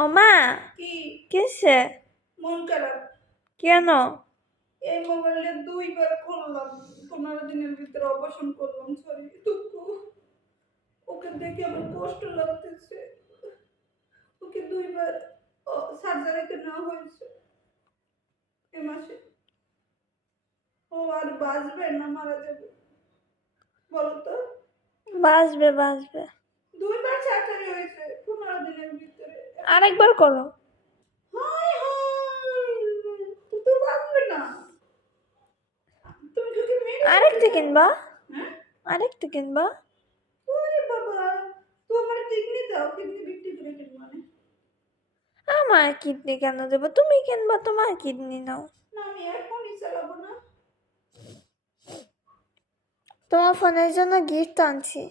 ও মা, কি কিসে? মন খারাপ? কেন? এই মোবাইলে 2বার করলাম, 15 দিনের ভিতরে অপারেশন করলাম। সরি টুকু, ওকে দেখে আমার কষ্ট লাগতেছে। ওকে 2বার সার্জারিতে নেওয়া হয়েছে এ মাসে। ও আর বাঁচবে না মারা যাবে বলো তো? বাঁচবে বাঁচবে। 2বার সার্জারি হয়েছে 15 দিনের ভিতরে। আরেকবার করো। হায় হায়, তো বাঁচবে না। তুমি যদি মেরে আরেকটা কিনবা? হ্যাঁ, আরেকটা কিনবা? ওরে বাবা, তো আমার কিডনি দাও, কিডনি বিক্রি করে কিনবো মানে? আমার কিডনি কেন দেবো? তুমি কিনবা, তোমার কিডনি নাও। না, আমি এখনই চালাবো না। তোমার ফোনের জন্য গিফট আনছি।